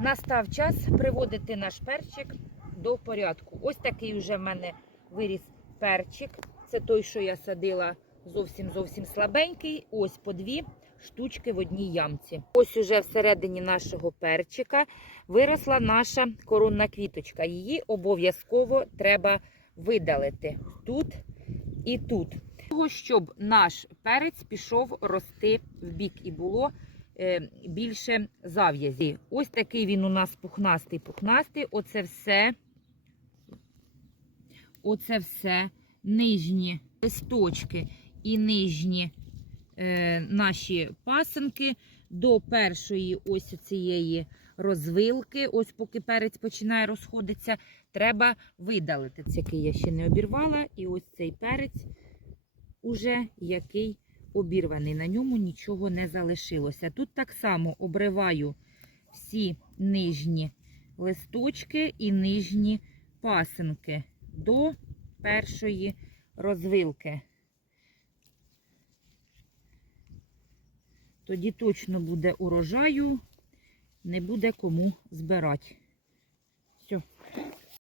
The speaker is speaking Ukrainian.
настав час приводити наш перчик до порядку. Ось такий вже в мене виріс перчик. Це той, що я садила зовсім зовсім слабенький. Ось по дві штучки в одній ямці. Ось уже всередині нашого перчика виросла наша коронна квіточка. Її обов'язково треба видалити тут і тут. Щоб наш перець пішов рости в бік і було більше зав'язі. Ось такий він у нас пухнастий пухнастий. Оце все. Оце все нижні листочки і нижні е, наші пасинки до першої ось цієї розвилки. Ось поки перець починає розходитися, треба видалити. Це який я ще не обірвала. І ось цей перець уже який обірваний. На ньому нічого не залишилося. Тут так само обриваю всі нижні листочки і нижні пасинки до першої розвилки. Тоді точно буде урожаю, не буде кому збирати. Все.